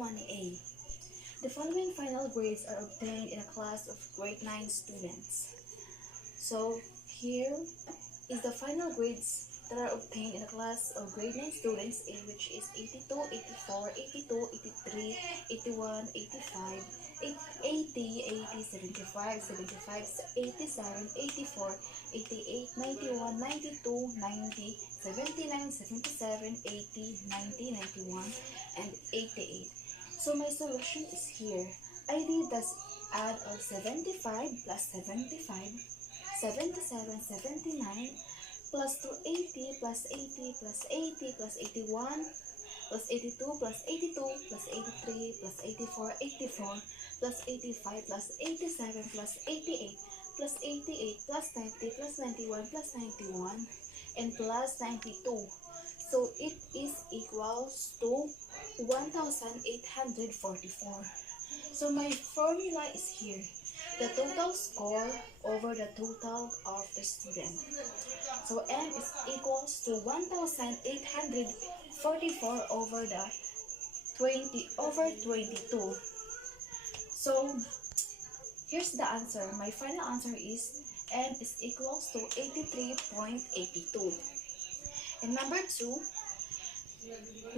1A. The following final grades are obtained in a class of grade 9 students. So here is the final grades that are obtained in a class of grade 9 students, which is 82, 84, 82, 83, 81, 85, 80, 80, 75, 75, 87, 84, 88, 91, 92, 90, 79, 77, 80, 90, 91, and 88. So my solution is here. I did the add of 75 plus 75, 77, 79, plus 280 plus 80 plus 80 plus 81 plus 82 plus 82 plus 83 plus 84, 84 plus 85 plus 87 plus 88 plus 88 plus 90 plus 91 plus 91 and plus 92. So it is equals to 1844. So my formula is here. The total score over the total of the student. So M is equals to 1844 over the 22. So here's the answer. My final answer is M is equals to 83.82. And number 2,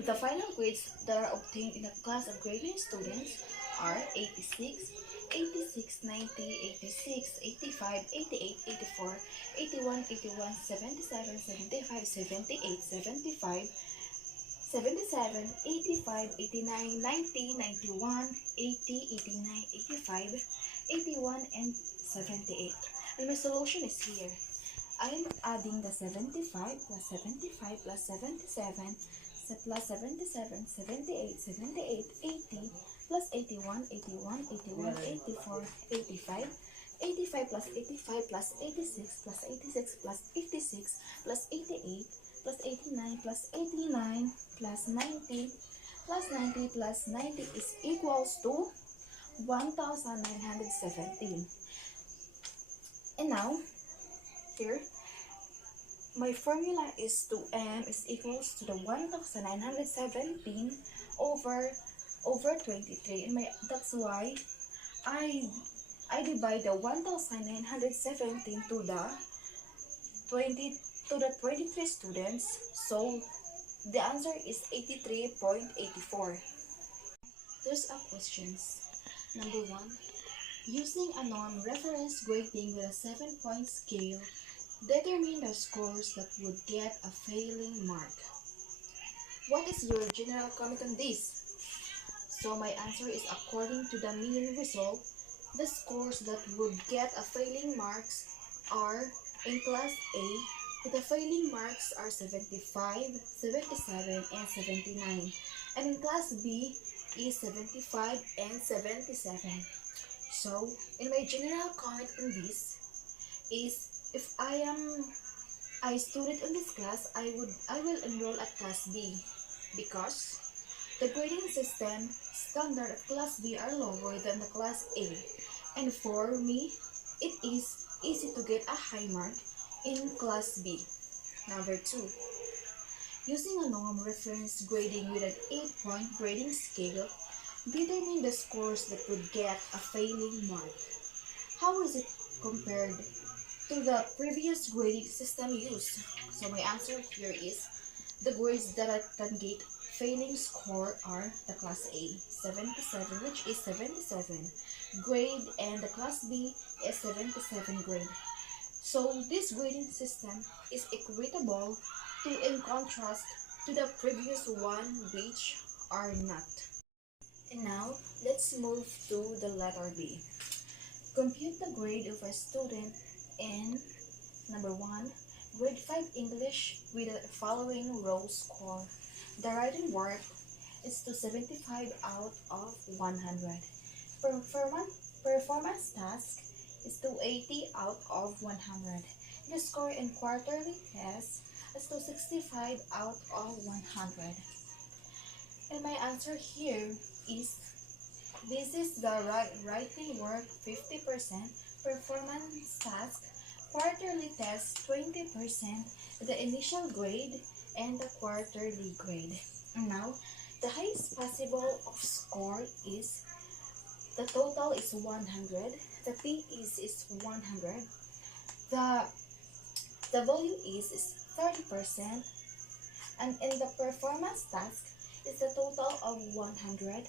the final grades that are obtained in a class of grade 9 students are 86, 86, 90, 86, 85, 88, 84, 81, 81, 77, 75, 78, 75, 77, 85, 89, 90, 91, 80, 89, 85, 81, and 78. And my solution is here. I'm adding the 75 plus 75 plus 77 plus 77, 78, 78, 80 plus 81, 81, 81, 84, 85, 85 plus 85 plus 86 plus 86 plus 56 plus 88 plus 89 plus 89 plus 90 plus 90 plus 90 is equals to 1917. And now, here, my formula is 2M is equals to the 1917 over 23. And that's why I divide the 1917 to the 23 students. So the answer is 83.84. There's a questions. Number 1. Using a non-reference grading with a 7-point scale, determine the scores that would get a failing mark. What is your general comment on this? So my answer is according to the mean result, the scores that would get a failing marks are in class A, the failing marks are 75, 77, and 79. And in class B is 75 and 77. So in my general comment on this is, if I am a student in this class, I will enroll at class B because the grading system standard at class B are lower than the class A, and for me it is easy to get a high mark in class B. Number 2, using a norm reference grading with an 8-point grading scale, determine the scores that would get a failing mark. How is it compared to the previous grading system used? So my answer here is, the grades that I can get failing score are the class A, 77, which is 77 grade, and the class B is 77 grade. So this grading system is equitable in contrast to the previous one, which are not. And now, let's move to the letter B. Compute the grade of a student in number 1, grade 5 English with the following row score. The writing work is 275 out of 100. Performance task is 280 out of 100. The score in quarterly test is 265 out of 100. And my answer here is, this is the writing work 50%, performance task, quarterly test 20%, the initial grade, and the quarterly grade. And now, The highest possible of score is the total is 100. The P is 100. The W is 30%. And in the performance task is the total of 100.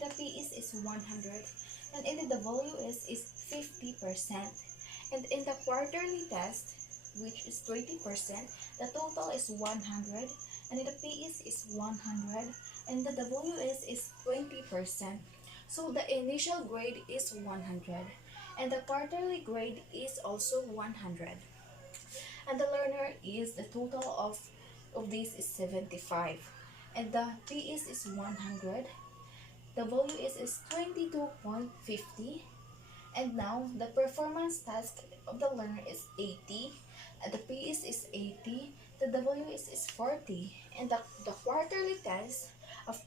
The P is 100. And in the W is 50%. And in the quarterly test, which is 20%, the total is 100. And in the P is 100. And the W is 20%. So the initial grade is 100. And the quarterly grade is also 100. And the learner is the total of this is 75. And the P is 100. The value is 22.50. And now the performance task of the learner is 80. And the P is 80. The W is 40. And the quarterly test of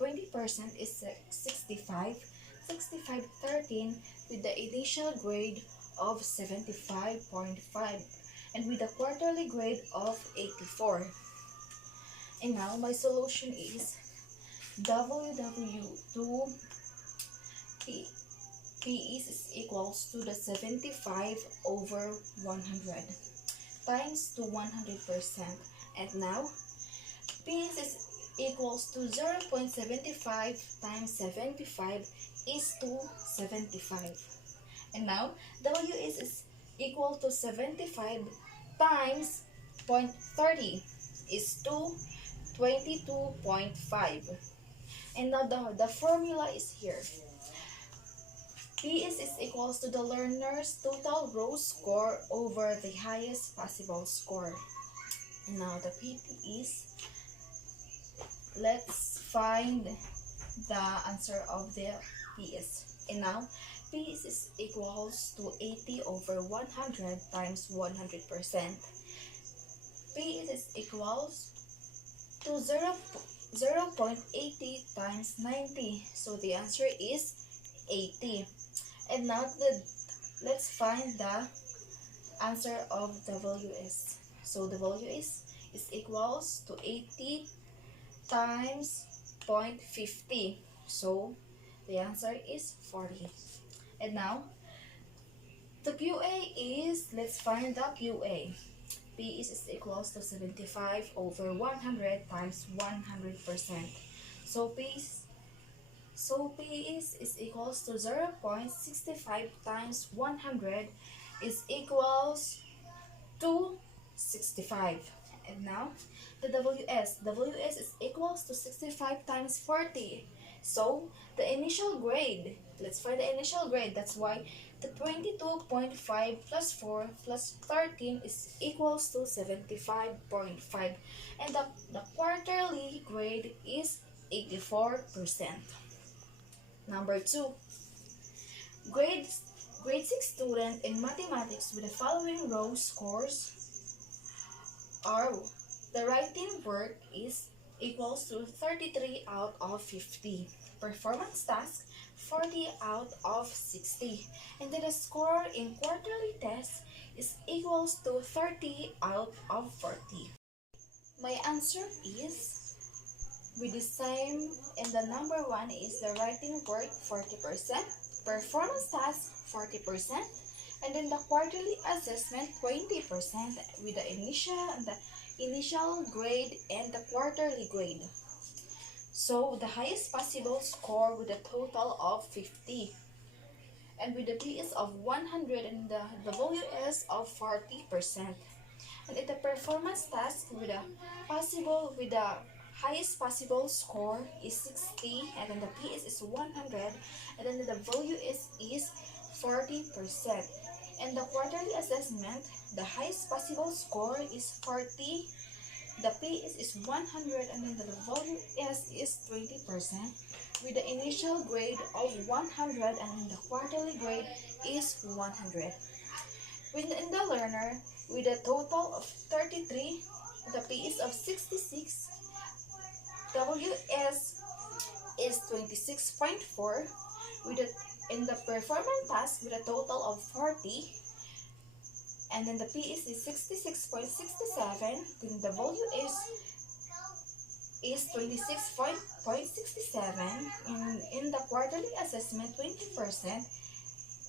20% is 65. 65.13 with the initial grade of 75.5 and with the quarterly grade of 84. And now my solution is WW2 P is equals to the 75 over 100 times to 100%. And now P is equals to 0.75 times 75 is to 75. And now W is equal to 75 times 0.30 is to 22.5. And now the formula is here. P is equals to the learner's total row score over the highest possible score. And now the PT is, let's find the answer of the PS. And now P is equals to 80 over 100 times 100%. P is equals to 0.80 times 90. So the answer is 80. And now let's find the answer of WS. So the value is equals to 80 times 0.50. So the answer is 40. And now the QA is, let's find the QA. P is equals to 75 over 100 times 100%. So P is equals to 0.65 times 100 is equals to 65. And now the WS is equals to 65 times 40. So the initial grade, let's find the initial grade. That's why the 22.5 plus 4 plus 13 is equals to 75.5. And the quarterly grade is 84%. Number 2, grade 6 student in mathematics with the following row scores are, the writing work is equals to 33 out of 50. Performance task 40 out of 60. And then the score in quarterly test is equals to 30 out of 40. My answer is, with the same, and the number 1 is the writing work 40%, performance task 40%, and then the quarterly assessment 20% with the initial grade and the quarterly grade. So the highest possible score with a total of 50. And with the PS of 100 and the WS of 40%. And in the performance task with the highest possible score is 60, and then the PS is 100, and then the value is 40%. And the quarterly assessment, the highest possible score is 40, the PS is 100, and then the value is 20%, with the initial grade of 100, and then the quarterly grade is 100. Within the learner, with a total of 33, the P is of 66, WS is 26.4, in the performance task with a total of 40, and then the P is 66.67, then the value is is 26.67, in the quarterly assessment 20%,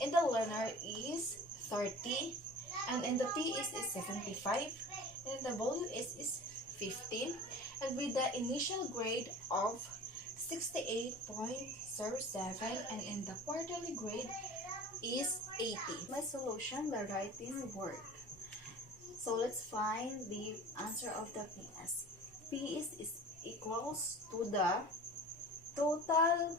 in the learner is 30, and in the PS is 75, and in the WS is 15, and with the initial grade of 68.07, and in the quarterly grade is 80. My solution, the writing work. So let's find the answer of the PS. PS is equals to the total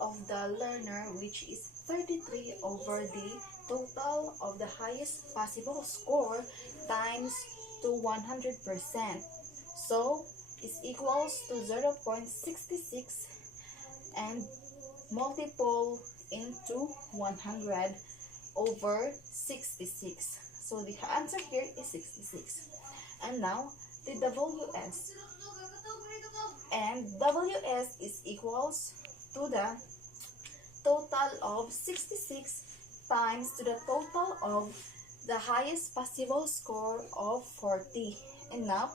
of the learner, which is 33 over the total of the highest possible score times to 100%. So it's equals to 0.66 and multiple into 100 over 66. So the answer here is 66. And now the WS. And WS is equals to the total of 66 times to the total of the highest possible score of 40. And now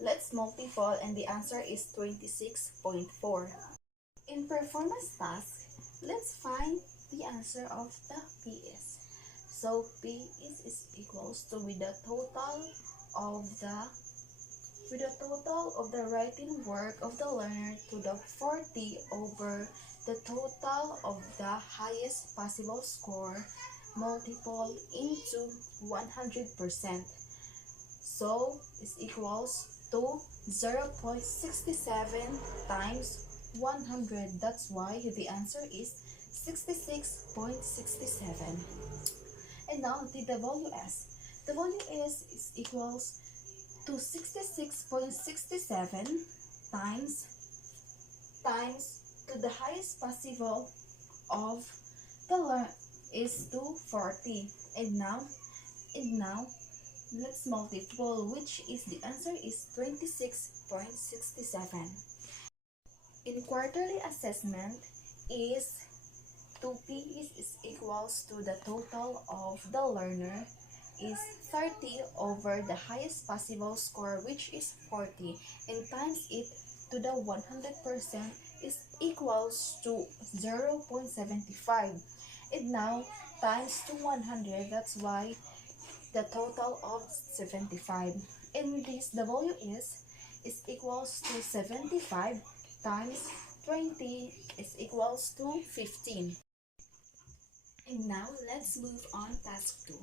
let's multiply, and the answer is 26.4. In performance task, let's find the answer of the PS. So PS is equals to with the total of the writing work of the learner to the 40 over the total of the highest possible score multiplied into 100%. So it's equals to 0.67 times 100. That's why the answer is 66.67. And now the WS. WS is equals to 66.67 times to the highest possible of the learn is to 40. And now let's multiply, which is the answer is 26.67. In quarterly assessment is 2P is equals to the total of the learner is 30 over the highest possible score, which is 40, and times it to the 100% is equals to 0.75. And now times to 100, that's why the total of 75. And this WS is equals to 75 times 20 is equals to 15. And now let's move on task 2.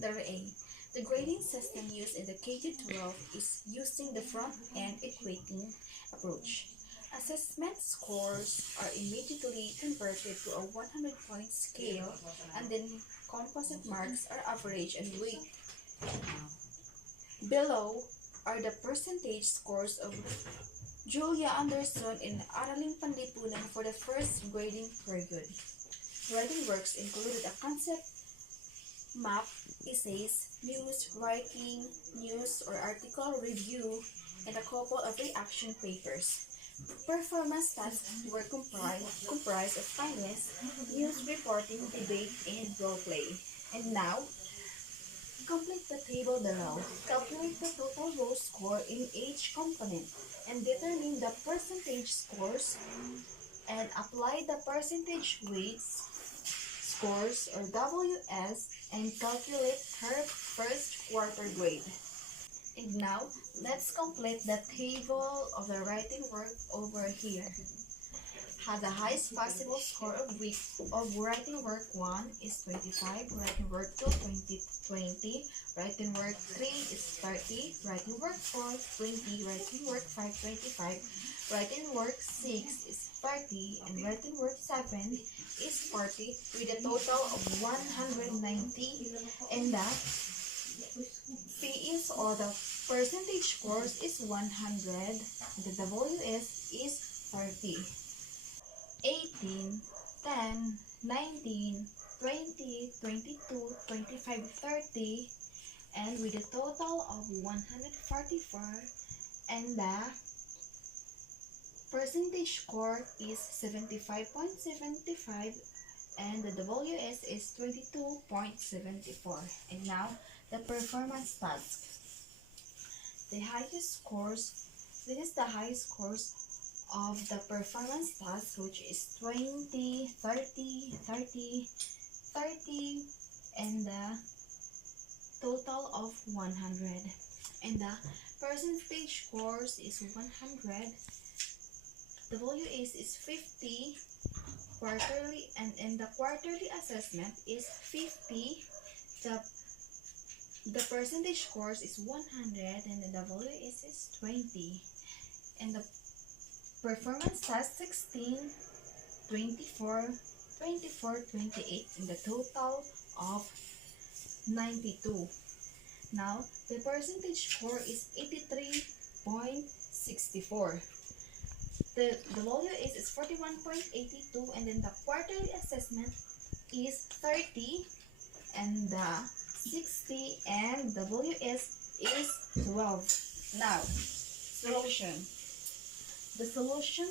Letter A. The grading system used in the K-12 is using the front-end equating approach. Assessment scores are immediately converted to a 100-point scale, and then composite marks are averaged and weighted. Below are the percentage scores of Julia Anderson in Araling Panlipunan for the first grading period. Writing works included a concept map, essays, news writing, news or article review, and a couple of reaction papers. Performance tasks were comprised of finance, news reporting, debate, and role play. And now, complete the table below. Calculate the total row score in each component and determine the percentage scores and apply the percentage weights scores or WS and calculate her first quarter grade. And now, let's complete the table of the writing work over here. Had the highest possible score of writing work 1 is 25, writing work 2 20, writing work 3 is 30, writing work 4 20, writing work 5 25, writing work 6 is 30, and writing work 7 is 40, with a total of 190, and the PS or the percentage scores is 100, the WS is 30. 18, 10, 19, 20, 22, 25, 30, and with a total of 144, and the percentage score is 75.75, and the WS is 22.74. And now, the performance task. the highest scores. This is the highest scores of the performance task, which is 20, 30, 30, 30, and the total of 100. And the percentage scores is 100. The WS is 50 quarterly, and in the quarterly assessment is 50. The percentage scores is 100, and the WS is 20. And the performance task 16, 24, 24, 28, and the total of 92. Now, the percentage score is 83.64. The WS is 41.82, and then the quarterly assessment is 30, and the 60, and WS is 12. Now, solution. The solution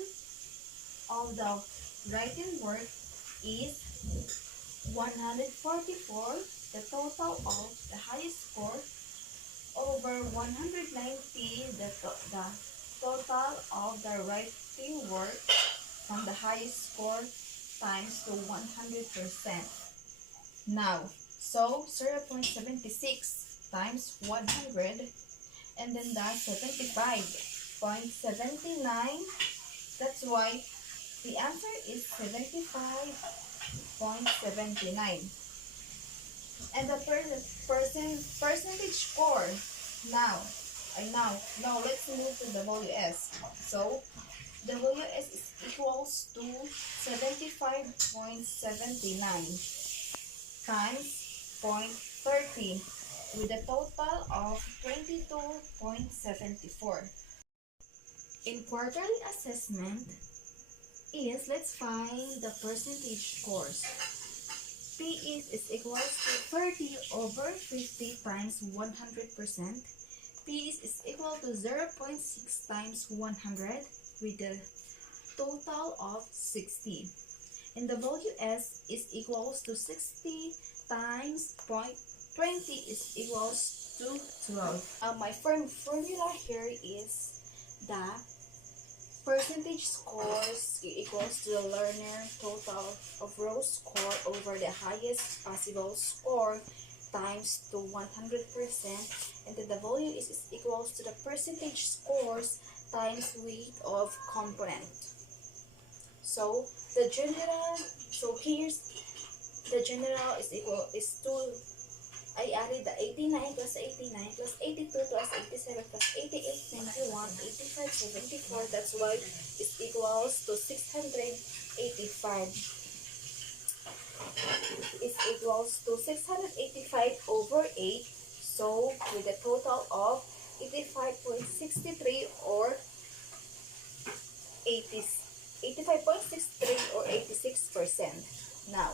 of the writing work is 144, the total of the highest score, over 190, the total of the writing work from the highest score times to 100%. Now, so 0.76 times 100, and then that's 75.79. That's why the answer is 75.79. And the percentage score. Now let's move to the WS. So WS is equals to 75.79 times 0.30 with a total of 22.74. In quarterly assessment is, let's find the percentage scores. P is equals to 30 over 50 times 100%. P is equal to 0.6 times 100 with a total of 60. And the WS is equals to 60 times 0.20 is equals to 12. My formula here is the percentage scores equals to the learner total of row score over the highest possible score times to 100%, and then the WS is equals to the percentage scores times weight of component. So here's the general is 2. I added the 89 plus 89 plus 82 plus 87 plus 88, 91, 85, 74. That's why it equals to 685. It equals to 685 over 8. So with a total of 85.63 or 85.63 or 86%. Now,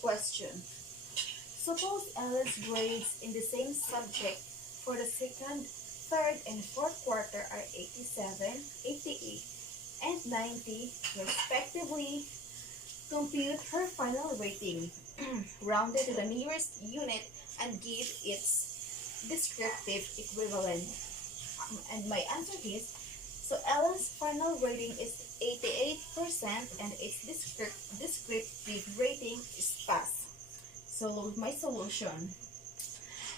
question. Suppose Ellen's grades in the same subject for the second, third, and fourth quarter are 87, 88, and 90 respectively. Compute her final rating, rounded to the nearest unit, and give its descriptive equivalent. And my answer is, so Ellen's final rating is 88%, and its descriptive rating is pass. So my solution,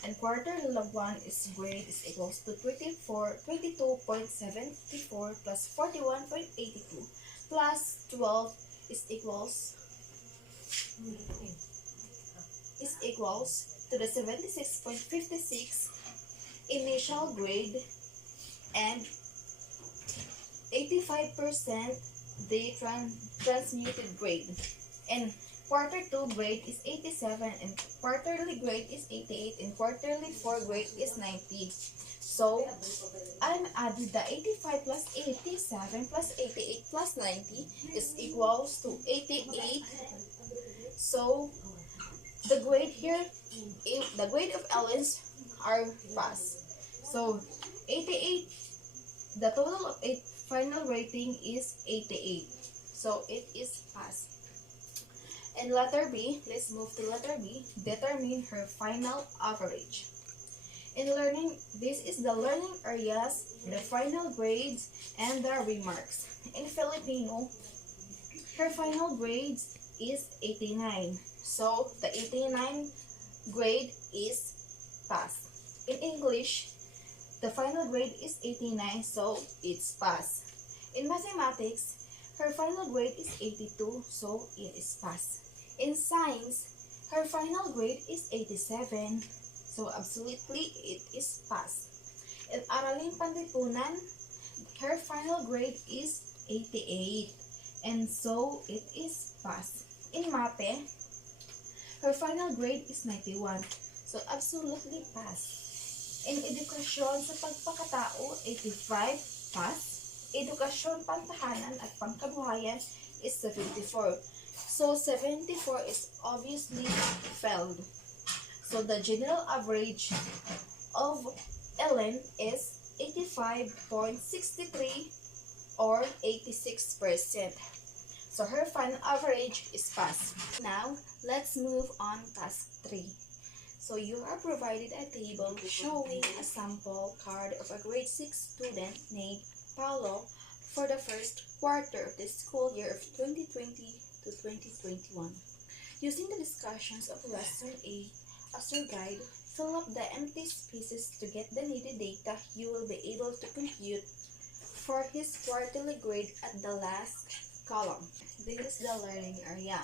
and quarter log 1 is grade is equals to 22.74 plus 41.82 plus 12 is equals to the 76.56 initial grade and 85% the transmuted grade, and quarter 2 grade is 87, and quarterly grade is 88, and quarterly 4 grade is 90. So I'm adding the 85 plus 87 plus 88 plus 90 is equals to 88. So the grade here, the grade of Ellen's are pass. So 88, the total of final rating is 88. So it is pass. And letter B, let's move to letter B. Determine her final average. In learning, this is the learning areas, the final grades, and the remarks. In Filipino, her final grades is 89. So, the 89 grade is pass. In English, the final grade is 89, so it's pass. In mathematics, her final grade is 82, so it is pass. In science, her final grade is 87, so absolutely it is pass. In Araling Panlipunan, her final grade is 88, and so it is pass. In MAPE, her final grade is 91, so absolutely pass. In edukasyon sa pagpakatao, 85, pass. Edukasyon, pantahanan at pangkabuhayan is 74. So 74 is obviously failed. So the general average of Ellen is 85.63 or 86%. So her final average is pass. Now, let's move on task 3. So you are provided a table showing a sample card of a grade 6 student named Paulo for the first quarter of the school year of 2020 to 2021. Using the discussions of Lesson A as your guide, fill up the empty spaces to get the needed data you will be able to compute for his quarterly grade at the last column. This is the learning area.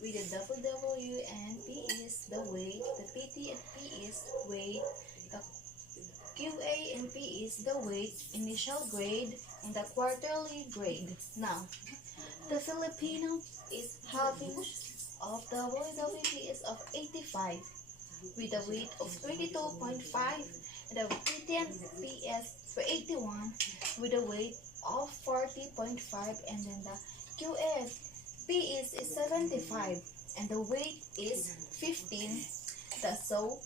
With the W and P is the weight, the PT and P is weight, the QA and P is the weight, initial grade, and the quarterly grade. Now, the Filipino is having of the WWP is of 85 with a weight of 22.5 and the PT and PS for 81 with a weight of 40.5 and then the QA P is 75 and the weight is 15. So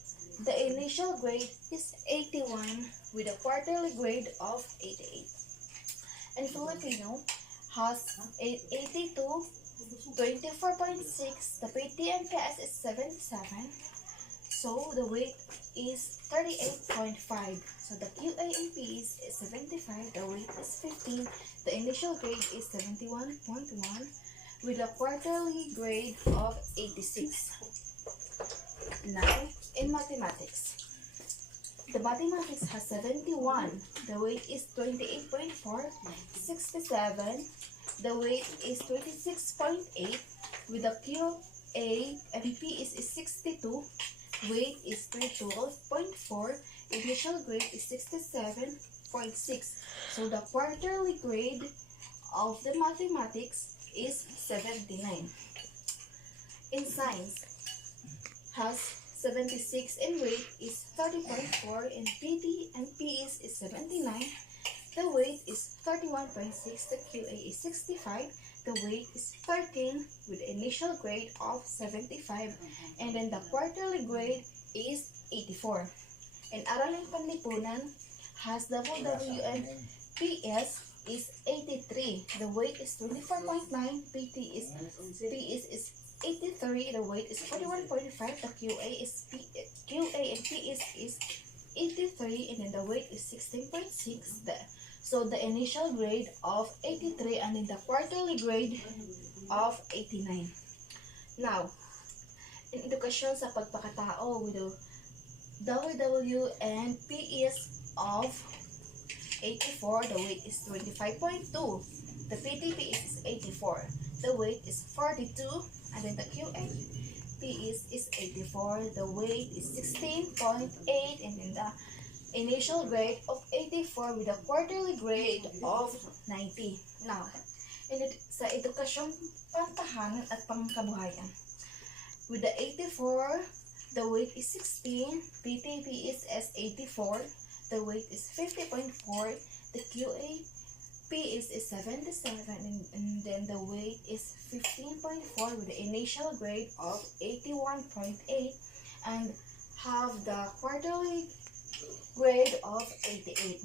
the initial grade is 81 with a quarterly grade of 88. And Filipino has 82, 24.6, the PT and PS is 77. So the weight is 38.5. So the QA and P is 75, the weight is 15, the initial grade is 71.1. with a quarterly grade of 86. Now, in mathematics. The mathematics has 71. The weight is 28.4. 67. The weight is 26.8. With the QA and P is 62. Weight is 12.4. Initial grade is 67.6. So the quarterly grade of the mathematics is 79. In science, has 76 and weight is 30.4 and PT and PS is 79. The weight is 31.6, the QA is 65, the weight is 13 with initial grade of 75 and then the quarterly grade is 84. And Araling Panlipunan has WW and PS is 83. The weight is 24.9. PT is 83. The weight is 41.5. The QA and PS is 83, and then the weight is 16.6. So the initial grade of 83 and then the quarterly grade of 89. Now, in edukasyon sa pagpakatao with the WW and PS of 84, the weight is 25.2. The PTP is 84. The weight is 42. And then the QAP is 84. The weight is 16.8. And then the initial grade of 84 with a quarterly grade of 90. Now, sa edukasyon, pantahanan at pangkabuhayan. With the 84, the weight is 16. PTP is 84. The weight is 50.4. The QAP is 77, and then the weight is 15.4 with the initial grade of 81.8 and have the quarterly grade of 88.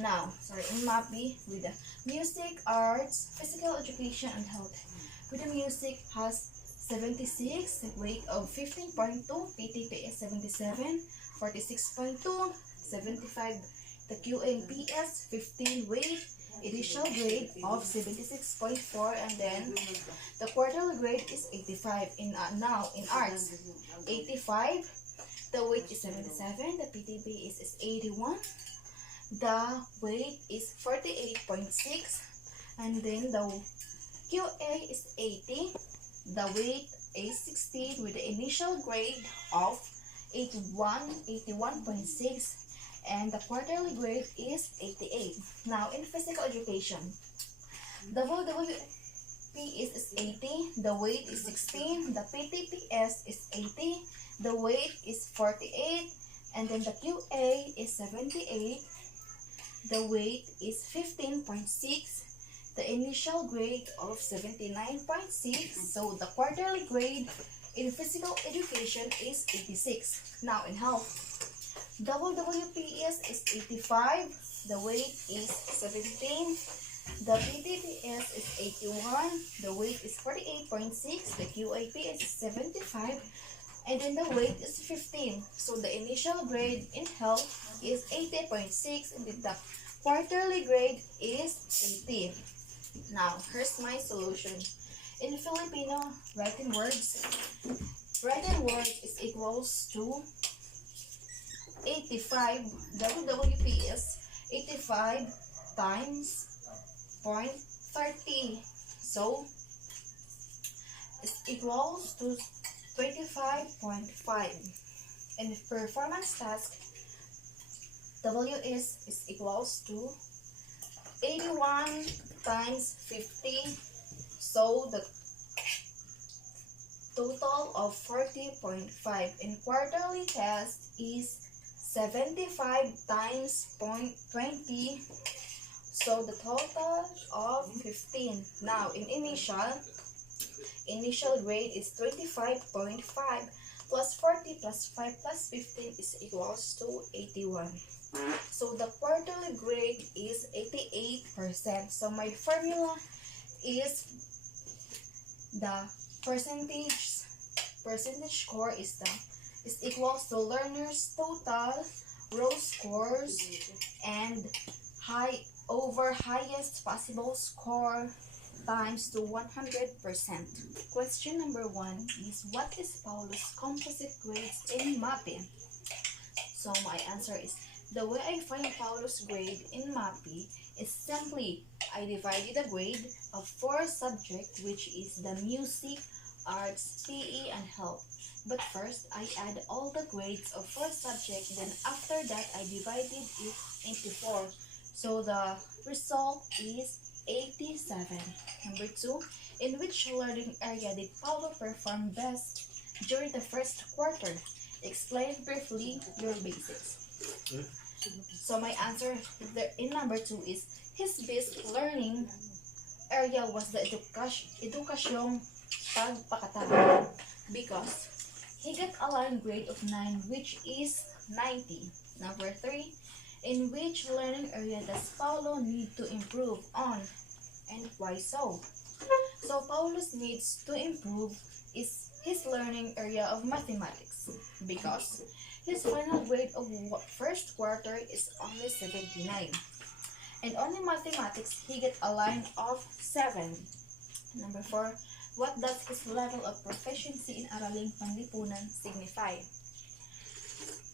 Now, in MAPI with the music, arts, physical education, and health. With the music has 76, weight of 15.2, PTP is 77. For 46.2, 75. The QAPS 15 weight, initial grade of 76.4, and then the quarterly grade is 85. Now in arts, 85. The weight is 77. The PTB is 81. The weight is 48.6, and then the QA is 80. The weight is 16 with the initial grade of 81.6, and the quarterly grade is 88. Now in physical education, the WWP is 80, the weight is 16, the PTPS is 80, the weight is 48, and then the QA is 78, the weight is 15.6, the initial grade of 79.6, so the quarterly grade in physical education is 86. Now in health, WWPS is 85, the weight is 17, the PTPS is 81, the weight is 48.6, the QAPS is 75, and then the weight is 15. So the initial grade in health is 80.6, and then the quarterly grade is 80. Now, here's my solution. In Filipino, writing words is equals to 85, WWP is 85 times 0.30. So, it's equals to 25.5. And performance task, WS is equals to 81 times 50. So, the total of 40.5. In quarterly test is 75 times 0.20, so the total of 15. Now in initial grade is 25.5 plus 40 plus 5 plus 15 is equals to 81. So the quarterly grade is 88%. So my formula is the percentage score is equals to learners total row scores and highest possible score times to 100%. Question number 1 is, what is Paolo's composite grades in MAPE? So my answer is, the way I find Paolo's grade in MAPE is simply I divided the grade of 4 subjects, which is the music, arts, PE, and health. But first, I add all the grades of 4 subjects, then after that, I divided it into 4. So the result is 87. Number 2, in which learning area did Paolo perform best during the first quarter? Explain briefly your basics. So my answer in number 2 is, his best learning area was the edukasyong pagpakatao, because he got a line grade of 9, which is 90. Number 3, in which learning area does Paolo need to improve on, and why so? So Paolo's needs to improve is his learning area of mathematics, because his final grade of first quarter is only 79. And only mathematics, he get a line of 7. Number 4, what does his level of proficiency in Araling Panlipunan signify?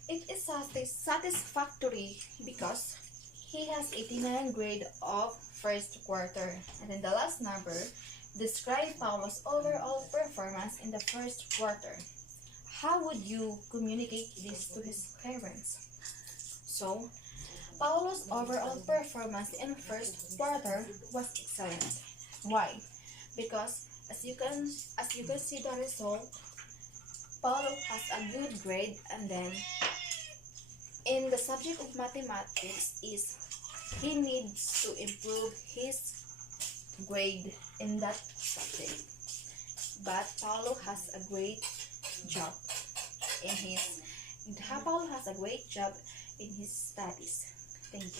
It is satisfactory because he has 89 grade of first quarter. And then the last number, describe Paolo's overall performance in the first quarter. How would you communicate this to his parents? So, Paolo's overall performance in first quarter was excellent. Why? Because as you can see the result, Paolo has a good grade, and then in the subject of mathematics is he needs to improve his grade in that subject. But Paolo has a great job in his studies. Thank you.